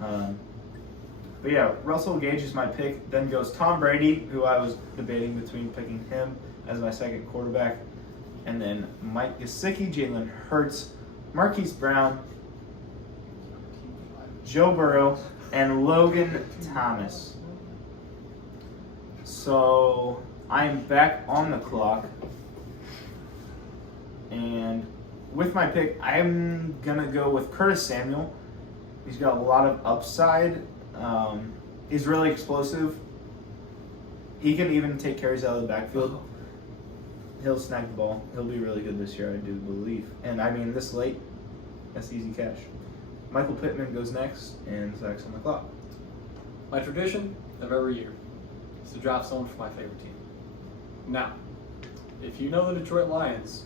But yeah, Russell Gage is my pick. Then goes Tom Brady, who I was debating between picking him as my second quarterback, and then Mike Gesicki, Jalen Hurts, Marquise Brown, Joe Burrow, and Logan Thomas. So I'm back on the clock, and with my pick, I'm gonna go with Curtis Samuel. He's got a lot of upside. He's really explosive. He can even take carries out of the backfield. He'll snag the ball. He'll be really good this year, I do believe. And I mean, this late, that's easy cash. Michael Pittman goes next, and Zach's on the clock. My tradition of every year is to draft someone for my favorite team. Now, if you know the Detroit Lions,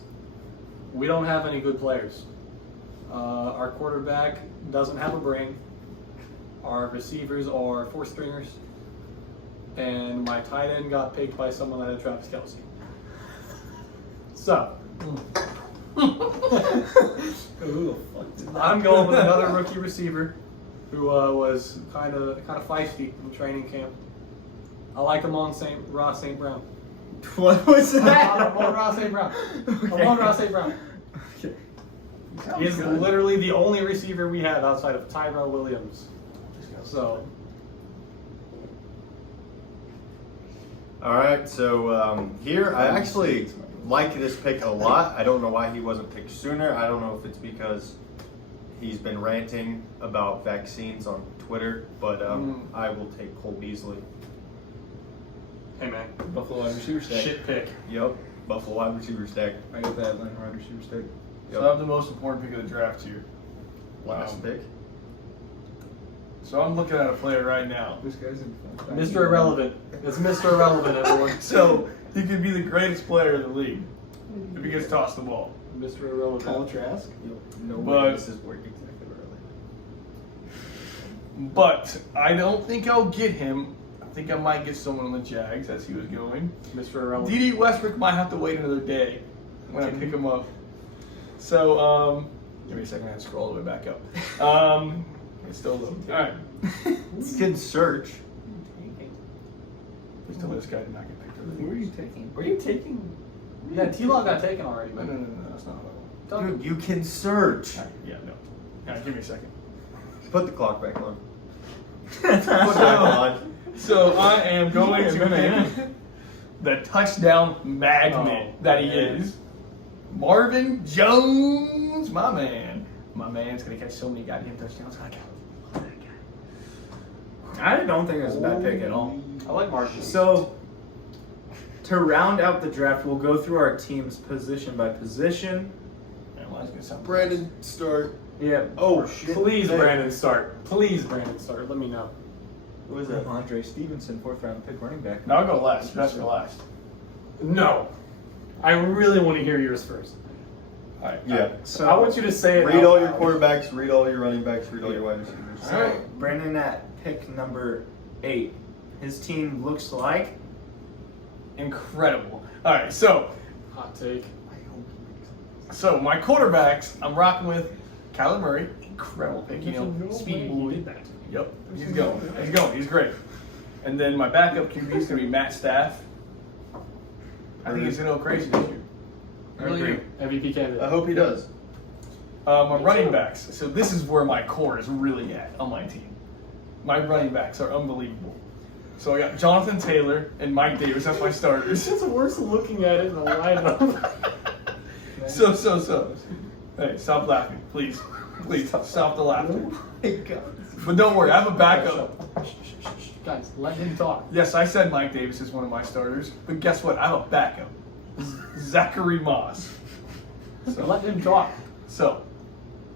we don't have any good players. Our quarterback doesn't have a brain. Our receivers are 4-stringers. And my tight end got picked by someone that had Travis Kelce. So, I'm going with another rookie receiver who was kind of feisty in training camp. I like Amon Ross St. Brown. What was that? Amon Ross St. Brown. Amon Ross St. Brown. Okay. He is literally the only receiver we have outside of Tyrell Williams. So, All right, so here I actually like this pick a lot. I don't know why he wasn't picked sooner. I don't know if it's because he's been ranting about vaccines on Twitter, but I will take Cole Beasley. hey man, Buffalo wide receiver stack. shit pick. Yep, Buffalo wide receiver stack. I got that Atlanta wide receiver stack. So I have the most important pick of the draft here. Last pick. So I'm looking at a player right now. This guy's in Mr. Irrelevant. It's Mr. Irrelevant, everyone. So he could be the greatest player in the league if he gets tossed the ball. Mr. Irrelevant. Trask? No But- way this is working exactly right. But I don't think I'll get him. I think I might get someone on the Jags as he was going. Mr. Irrelevant. D.D. Westbrook might have to wait another day when I pick him up. So, give me a second. I have to scroll all the way back up. It's still low. All right. You can search. Please tell me this guy did not get picked early. Who are you taking? Were you taking? Yeah, T-Law got taken already. No, that's not what I want. Dude, you can search. All right, yeah, no. All right, give me a second. Put the clock back on. Put it back on. So I am going to pick the touchdown magnet that he is. Marvin Jones, my man. My man's gonna catch so many goddamn touchdowns. I don't think that's a bad pick at all. I like Mark. So, to round out the draft, we'll go through our teams position by position. Man, mine's gonna sound Brandon, start. Yeah. Oh shit. Please, Hey, Brandon, start. Please, Brandon, start. Let me know. Who is that? Andre Stevenson, 4th round pick running back. No, I'll go last. That's for last. No. I really want to hear yours first. All right. Yeah. So I want you to say it. Read out all your loud. quarterbacks, read all your running backs, read all your wide receivers. So, Alright. Brandon at pick number 8. His team looks like. Incredible. All right. So Hot take. my quarterbacks, I'm rocking with Kyler Murray. Incredible pick. You know, speedy boy. did that. Yep. He's going. He's going. He's great. And then my backup QB is gonna be Matt Staff. I think he's gonna go crazy this year. I really do. MVP candidate. I hope he does. My running backs. So this is where my core is really at on my team. My running backs are unbelievable. So I got Jonathan Taylor and Mike Davis. That's my starters. It's worse looking at it in the lineup. So. Hey, stop laughing, please. Please stop the laughter. But don't worry, I have a backup. Guys, let him talk. Yes, I said Mike Davis is one of my starters, but guess what? I have a backup. Zachary Moss. Let him talk. So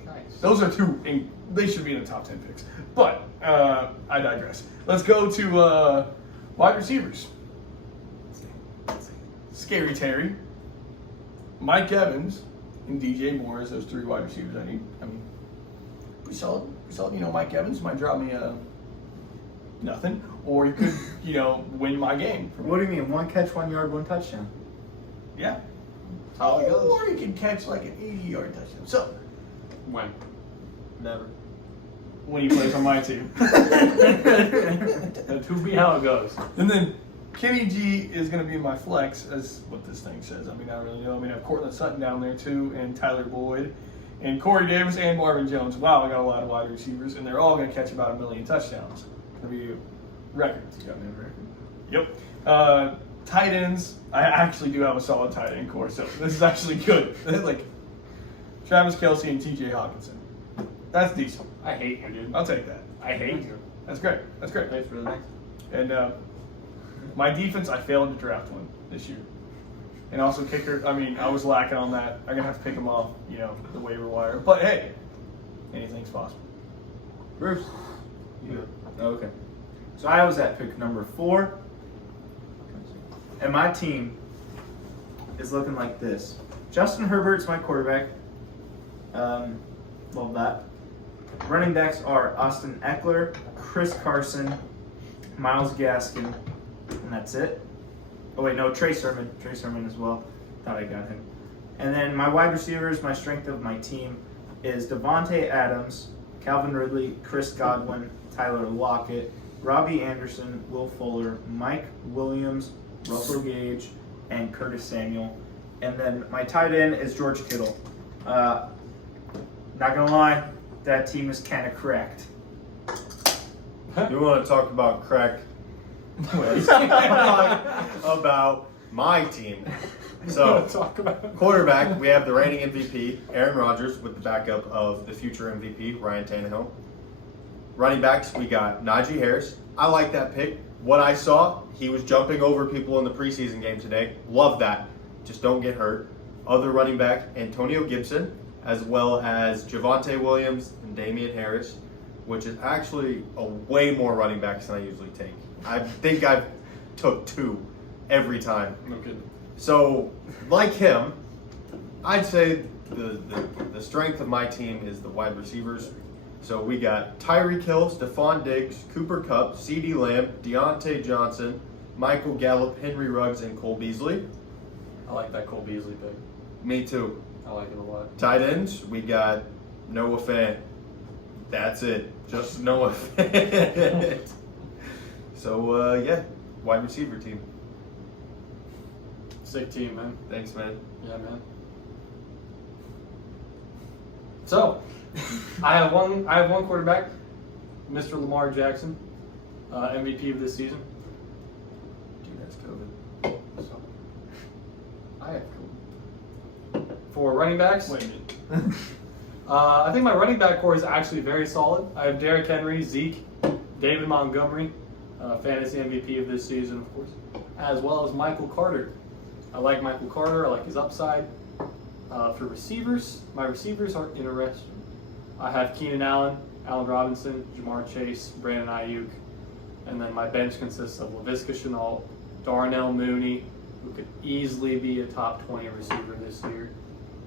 Guys. those are two. They should be in the top 10 picks. But I digress. Let's go to wide receivers. Scary Terry, Mike Evans, and DJ Moore as those 3 wide receivers I need. I mean, pretty solid. Pretty solid. You know, Mike Evans might drop me nothing, or he could, win my game. What do you mean? 1 catch, 1 yard, 1 touchdown. Yeah. How it goes. Or he can catch like an 80-yard touchdown. So When? Never. when he plays on my team. That to be how it goes. And then Kenny G is going to be my flex, as what this thing says. I mean, I don't really know. I mean, I have Cortland Sutton down there too, and Tyler Boyd, and Corey Davis, and Marvin Jones. Wow, I got a lot of wide receivers, and they're all going to catch about 1 million touchdowns. Going to be records. You got me a record. Yep. Tight ends, I actually do have a solid tight end core, so this is actually good. Like Travis Kelce and T.J. Hawkinson. That's decent. I hate you, dude. I'll take that. I hate you. That's great. That's great. Thanks for the next. And my defense, I failed to draft one this year. And also kicker, I mean, I was lacking on that. I'm going to have to pick him off, the waiver wire. But hey, anything's possible. Bruce. Okay. So I was at pick number 4. And my team is looking like this. Justin Herbert's my quarterback. Love that. Running backs are Austin Eckler, Chris Carson, Myles Gaskin, and that's it. Oh wait, no, Trey Sermon. Trey Sermon as well. Thought I got him. And then my wide receivers, my strength of my team is Devontae Adams, Calvin Ridley, Chris Godwin, Tyler Lockett, Robbie Anderson, Will Fuller, Mike Williams, Russell Gage, and Curtis Samuel. And then my tight end is George Kittle. Not gonna lie, that team is kind of cracked. You want to talk about crack? Let's talk about my team. So, Talk about quarterback, we have the reigning MVP, Aaron Rodgers, with the backup of the future MVP, Ryan Tannehill. Running backs, we got Najee Harris. I like that pick. What I saw, he was jumping over people in the preseason game today. Love that. Just don't get hurt. Other running back, Antonio Gibson, as well as Javonte Williams and Damian Harris, which is actually a way more running backs than I usually take. I think I've took 2 every time. no kidding. So, like him, I'd say the strength of my team is the wide receivers. So we got Tyreek Hill, Stephon Diggs, Cooper Kupp, CeeDee Lamb, Deontay Johnson, Michael Gallup, Henry Ruggs, and Cole Beasley. I like that Cole Beasley pick. Me too. I like it a lot. Tight ends, we got Noah Fant. That's it. Just Noah Fant. So, yeah, wide receiver team. Sick team, man. Thanks, man. Yeah, man. So, I have one quarterback, Mr. Lamar Jackson, MVP of this season. Dude, that's COVID. So, I have COVID. For running backs, Wait a minute. I think my running back core is actually very solid. I have Derrick Henry, Zeke, David Montgomery, fantasy MVP of this season, of course, as well as Michael Carter. I like Michael Carter. I like his upside. For receivers, my receivers are interesting. I have Keenan Allen, Allen Robinson, Jamar Chase, Brandon Ayuk, and then my bench consists of Laviska Shenault, Darnell Mooney, who could easily be a top 20 receiver this year.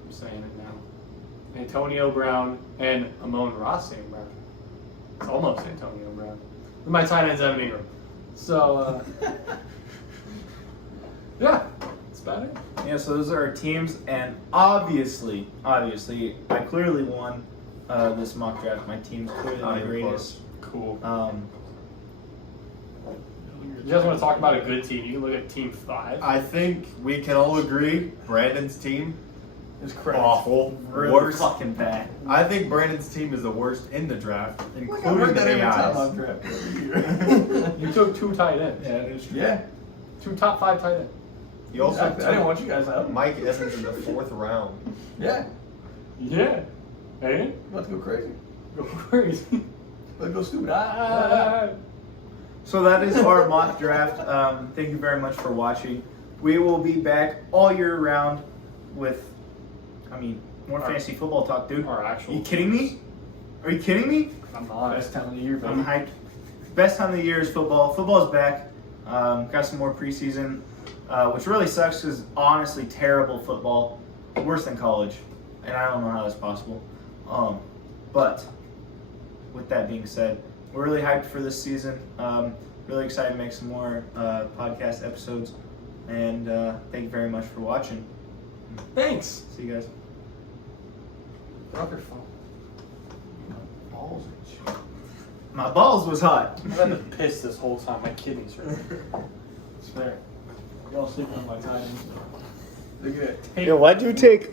I'm saying it now. Antonio Brown and Amon-Ra St. Brown. It's almost Antonio Brown. And my tight end's Evan Ingram. So, yeah, that's about it. Yeah, so those are our teams, and obviously, I clearly won this mock draft. My team's clearly Not the even greatest. Cool. You You guys want to talk about a good team? You can look at Team 5. I think we can all agree Brandon's team It's crazy. awful. Really Worst. fucking bad. I think Brandon's team is the worst in the draft, Like I including heard the that every time AIs. I'm drafted every year. You took 2 tight ends. Yeah, it is true. Yeah. 2 top 5 tight ends. You also Exactly. I didn't want you guys out. Mike Evans in the 4th round. Yeah. Yeah. Hey? About to go crazy. Go crazy. About to go stupid. So that is our mock draft. Thank you very much for watching. We will be back all year round with, more Our- fantasy football talk, dude. Our Are actual. you kidding me? Are you kidding me? I'm not. Best time of the year, baby. I'm hyped. Best time of the year is football. Football's back. Got some more preseason, which really sucks because honestly, terrible football, worse than college, and I don't know how that's possible. But with that being said, we're really hyped for this season. Really excited to make some more podcast episodes, and thank you very much for watching. Thanks. See you guys. Get off your phone. Balls and shit. My balls was hot. I've had to piss this whole time. My kidneys hurt. It's fair. Y'all sleeping on my tight ends. Look at it. Yo, why'd you take